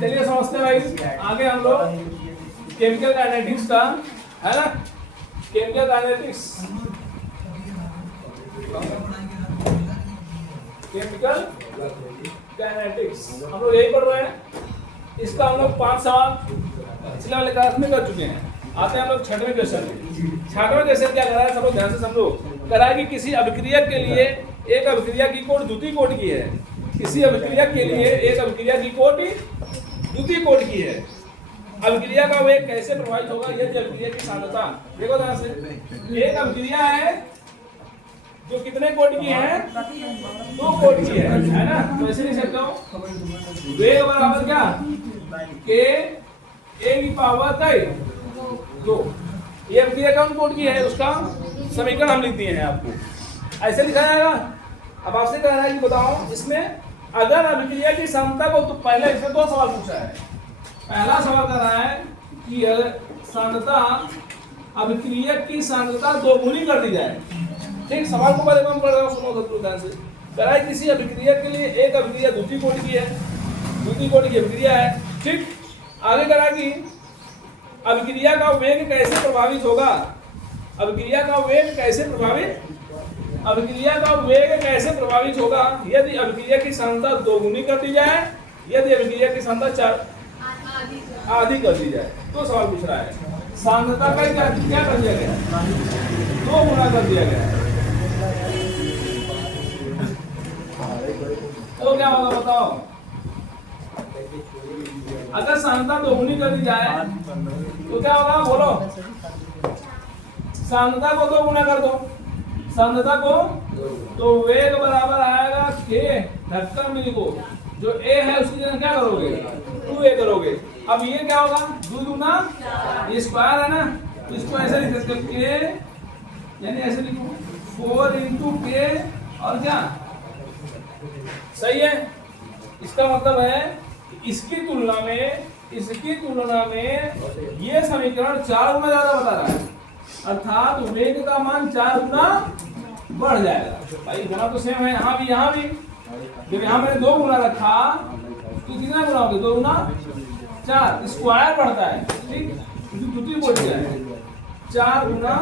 चलिए समझते हैं भाई, आगे हम लोग केमिकल काइनेटिक्स का, है ना, केमिकल काइनेटिक्स, केमिकल काइनेटिक्स हम लोग यही पढ़ रहे हैं। इसका हम लोग 5 सवाल पिछले वाले क्लास में कर चुके हैं। आते हैं हम लोग 6वें क्वेश्चन में। 6वां क्वेश्चन क्या कर रहा है, सब लोग ध्यान से समझो। कह रहा है कि किसी अभिक्रिया के लिए एक अभिक्रिया की कोट द्वितीय कोट की है। किसी अभिक्रिया के लिए एक अभिक्रिया की कोट द्वितीय कोट की है। अभिक्रिया का वेग कैसे प्रभावित होगा, यदि अभिक्रिया की सांद्रता, देखो ध्यान से, एक अभिक्रिया है जो कितने कोट की है, 2 कोट की है ना। तो ऐसे लिख सकता हूं, वेग बराबर क्या, के ए की पावर 2। ये अभिक्रिया कौन कोट की है, उसका समीकरण हम लिख दिए हैं आपको, ऐसे लिखा जाएगा। अब आपसे कह रहा है कि बताओ इसमें अगर अभिक्रिया की समता को, तो पहले इसमें 2 सवाल पूछा है। पहला सवाल कर रहा है कि सांद्रता, अभिक्रिया की सांद्रता 2 गुनी कर दी जाए। ठीक, सवाल को पहले हम पढ़ रहा हूं, सुनो ध्यान से। कह रहा है किसी अभिक्रिया के लिए एक अभिक्रिया द्वितीय कोटि की है, द्वितीय कोटि की अभिक्रिया है। ठीक, आगे कह रहा है कि अभिक्रिया का वेग कैसे प्रभावित होगा, अभिक्रिया का वेग कैसे प्रभावित, अभिक्रिया का वेग कैसे प्रभावित होगा यदि अभिक्रिया की सांद्रता 2 गुनी कर दी जाए, यदि अभिक्रिया की सांद्रता 4 आधी कर दी जाए। तो सवाल पूछ रहा है सांद्रता का क्या कर दिया गया, 2 गुना कर दिया गया। तो क्या होगा बताओ, अगर सांद्रता 2 गुनी कर दी जाए तो क्या होगा, बोलो। सांद्रता को 2 गुना कर दो, सांद्रता को, तो वेग बराबर आएगा के धक्का मिली को, जो ए है उसकी जगह क्या करोगे, 2a करोगे। अब ये क्या होगा, 2 दूना ये स्क्वायर है ना, तो इसको ऐसे लिख सकते हो के, यानी ऐसे लिखो 4 × k और क्या, सही है। इसका मतलब है इसकी तुलना में ये समीकरण 4 गुना ज्यादा बता रहा है, अर्थात वेग का मान 4 गुना बढ़ जाएगा। भाई गुना तो सेम है, यहाँ भी जब यहाँ मैंने 2 गुना रखा तो कितना गुना होगा, 2 गुना 4, स्क्वायर बढ़ता है। ठीक, द्वितीय कोटि है 4 गुना,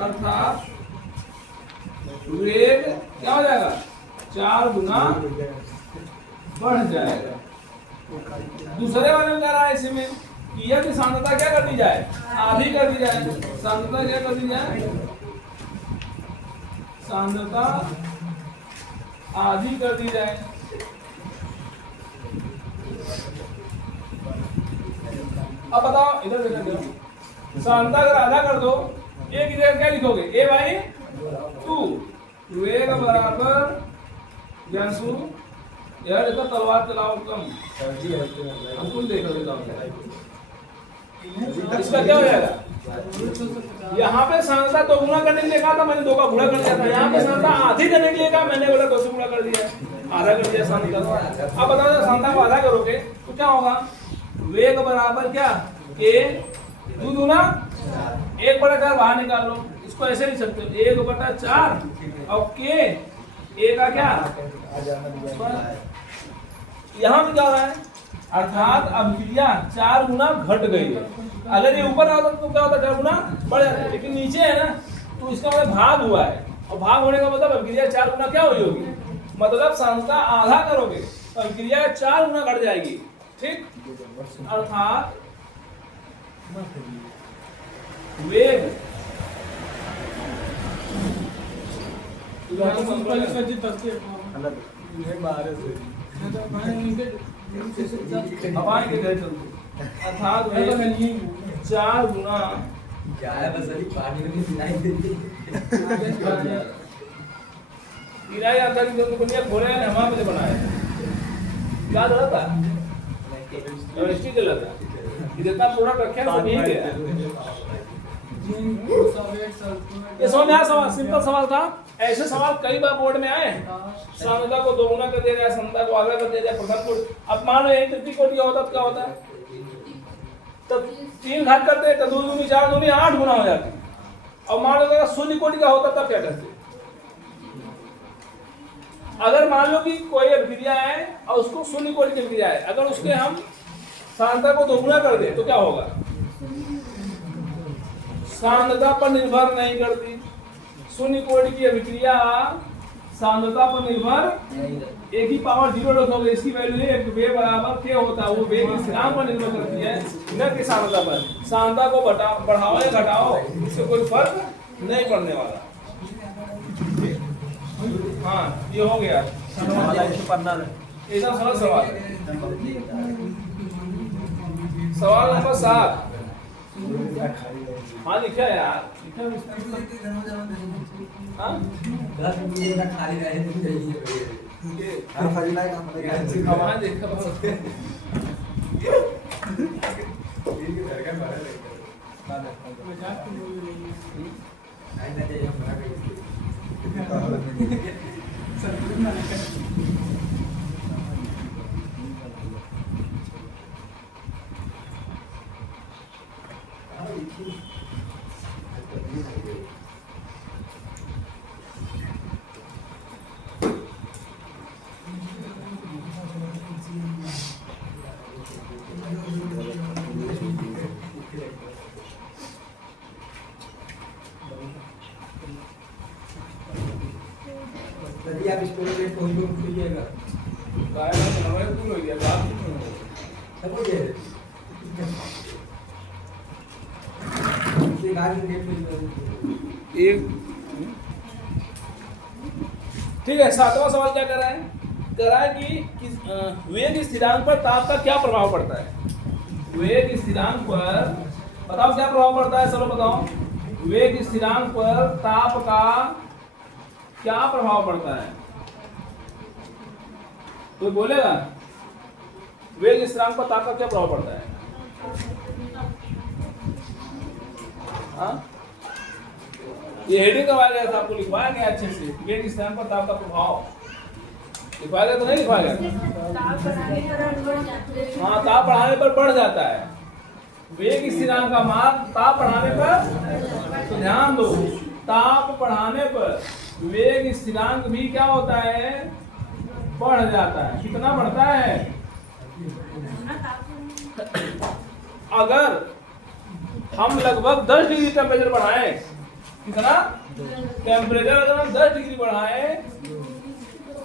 अर्थात वेग क्या हो जाएगा, 4 गुना बढ़ जाएगा। दूसरे वाले में कह रहा है इसमें कि यदि सांद्रता क्या कर दी जाए, आधी कर दी जाए। सांद्रता क्या कर दी जाए, सांद्रता आधी कर दी जाए। अब बताओ, इधर देखो, सांद्रता अगर आधा कर दो, ए की जगह क्या लिखोगे, a/2, वेग बराबर यांशु, यार देखो तलवार चलाओ कम, हमको देखो इसका क्या हो जाएगा। यहाँ पे सांद्रता 2 गुना करने के लिए कहा था, मैंने 2 का गुणा कर दिया था। यहाँ पे सांद्रता आधी करने के लिए कहा, मैंने बोला 2 से गुणा कर दिया, आधा कर दिया सांद्रता। अब बताओ सांद्रता को आधा करोगे तो क्या होगा, वेग बराबर क्या, के 2 दूना 1/4 बाहर निकाल लो, इसको ऐसे लिख सकते हो 1/4 और के ए का क्या, यहाँ पे क्या हो रहा है, अर्थात अभिक्रिया 4 गुना घट गई। अगर ये ऊपर आता तो क्या होता, 4 गुना बढ़ जाता है, लेकिन नीचे है ना, तो इसका मतलब भाग हुआ है, और भाग होने का मतलब अभिक्रिया 4 गुना क्या हुई होगी, मतलब सांद्रता आधा करोगे तो अभिक्रिया 4 गुना घट जाएगी। ठीक, अर्थात वेग अर्थात 4 गुना गिराया जाता है, जो दुनिया घोड़े ने हवा में बनाया याद रहता केमिस्ट्री के लगा जितना प्रोडक्ट रखे ना नहीं गया। ये समझ में आया सवाल, सिंपल सवाल था। ऐसे सवाल कई बार बोर्ड में आए, सांद्रता को 2 गुना कर दिया जाए, सांद्रता को आधा कर दिया जाए, प्रथम कोटि। अब मान लो एक तृतीय कोटि का होता तो क्या होता है, तब 3 घात करते तो 2 दूनी 4 दूनी 8 गुना हो जाती, और मान लो अगर शून्य कोटि का होता तब क्या करते? अगर मान लो कि कोई अभिक्रिया है और उसको शून्य कोटि की अभिक्रिया है, अगर उसके हम सांद्रता को दोगुना कर दे तो क्या होगा? सांद्रता पर निर्भर नहीं करती। शून्य कोटि की अभिक्रिया सांद्रता पर निर्भर एक ही पावर 0 रखोगे, इसकी वैल्यू एक वे बराबर क्या होता है, वो वे की स्थिरांक पर निर्भर करती है, न कि सांद्रता पर। सांद्रता को बढ़ाओ या घटाओ, इससे कोई फर्क नहीं पड़ने वाला। हाँ, ये हो गया एकदम सरल सवाल है। सवाल नंबर 7। हाँ लिखा है यार, लिखा यदि आप इसको ले तो ही खुलिएगा काय ना हमारे पूरा हो गया बात सब हो गया ये गाड़ी डेट एक ठीक है। 7वां सवाल क्या कर रहा है? कह रहा है कि वेग स्थिरांक पर ताप का क्या प्रभाव पड़ता है? वेग स्थिरांक पर बताओ क्या प्रभाव पड़ता है, चलो बताओ। वेग स्थिरांक पर ताप का क्या प्रभाव पड़ता है? कोई बोलेगा? वेग स्थिरांक पर ताप का क्या प्रभाव पड़ता है? हाँ, ये हेडिंग करवाया गया था, आपको लिखवाया गया अच्छे से। वेग स्थिरांक पर ताप का प्रभाव लिखवाया गया तो नहीं लिखवाया गया? हाँ, ताप बढ़ाने पर बढ़ जाता है। वेग स्थिरांक का मान ताप बढ़ाने पर, तो ध्यान दो, ताप बढ़ाने पर वेग स्थिरांक भी क्या होता है? बढ़ जाता है। कितना बढ़ता है? अगर हम लगभग 10 डिग्री टेम्परेचर बढ़ाएं, कितना टेम्परेचर अगर हम 10 डिग्री बढ़ाएं,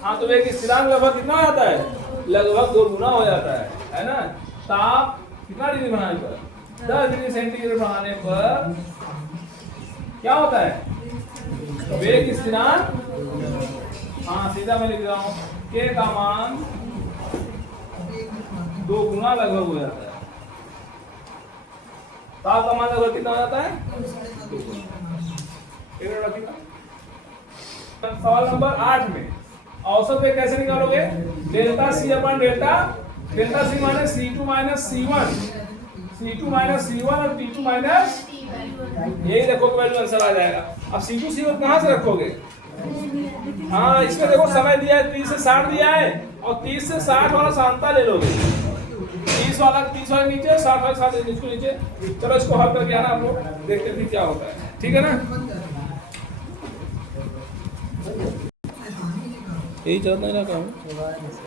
हाँ, तो वेग स्थिरांक लगभग कितना आता है? लगभग 2 गुना हो जाता है ना। ताप कितना डिग्री बढ़ाने पर? 10 डिग्री सेंटीग्रेड बढ़ाने पर क्या होता है? वेग स्थिरांक, हाँ सीधा मैं लिख रहा हूं, के का मान 2 गुना लगभग हो जाता है। ताप का मान लगभग कितना हो जाता है? सवाल नंबर 8 में औसत वेग कैसे निकालोगे? डेल्टा सी अपन delta C minus C2 minus C1, C2 minus C1 और T2 माइनस, यही देखो वैल्यू आंसर आ जाएगा। अब C2 C1 कहाँ से रखोगे? हाँ, इसमें देखो समय दिया है 30 से 60 दिया है, और 30 से 60 वाला सांता ले लोगे। 30 वाला नीचे, 60 वाला 60 इसको नीचे। चलो इसको हल करके आना, आप लोग देखते हैं क्या होता है, ठीक है ना? यही चलता है ना काम।